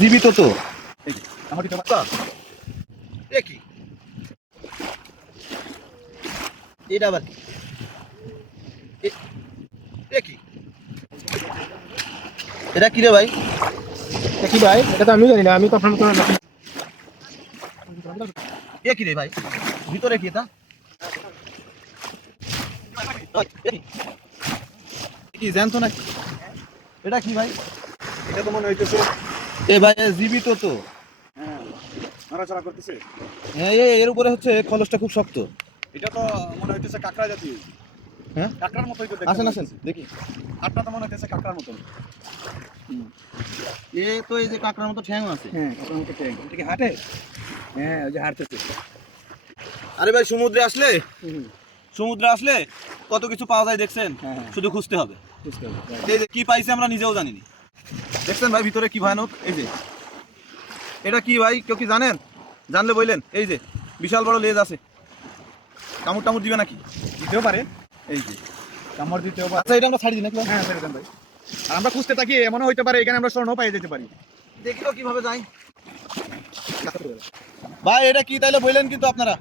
জীবিত তো? আমার দিতে পারতা? এ কি? এটা আবার কি? এ- এ কি? এটা কি রে ভাই? কি ভাই, এটা তো আমিও জানি না, আমি তো আপনার মতো নাকি। এ কি রে ভাই? ভিতরে কি এটা? কি জানতো নাকি? এটা কি ভাই? এটা তো মনে হইতেছে। এ ভাই জীবিত তো? হ্যাঁ, নড়াচড়া করতেছে। হ্যাঁ, এর উপরে হচ্ছে খোলসটা খুব শক্ত। এটা তো মনে হইতেছে কাঁকড়া জাতীয়। হ্যাঁ, কাঁকড়ার মতোই তো দেখতে আসেন মনে আসেন হইতেছে। দেখি। হাতটা তো মনে হইতেছে কাঁকড়ার মতো। এ তো এই যে কাঁকড়ার মতো ঠ্যাং আছে। হ্যাঁ, কাঁকড়ার মতো ট্যাঙ্ক। এটা কি হাঁটে? হ্যাঁ, ওই যে হাঁটতেছে। আরে ভাই সমুদ্রে আসলে হুম, সমুদ্রে আসলে কত কিছু পাওয়া যায় দেখছেন, হ্যাঁ, হ্যাঁ। শুধু খুঁজতে হবে। বুঝতে হবে। এই যে কি পাইছি আমরা নিজেও জানিনি। দেখছেন ভাই ভিতরে কি ভয়ানক? এই যে এটা কি ভাই, কেউ কি জানেন? জানলে বললেন। এই যে বিশাল বড় লেজ আছে, কামড় টামড় দিবে নাকি? দিতেও পারে। এই যে কামড় দিতেও পারে। আচ্ছা, এটা আমরা ছাড়ি দিই নাকি ভাই? হ্যাঁ, ছেড়ে দেন ভাই। আর আমরা খুঁজতে থাকি, এমনও হইতে পারে এখানে আমরা স্বর্ণ পেয়ে যেতে পারি। দেখি তো কিভাবে যাই। ভাই এটা কি তাইলে বললেন কিন্তু আপনারা।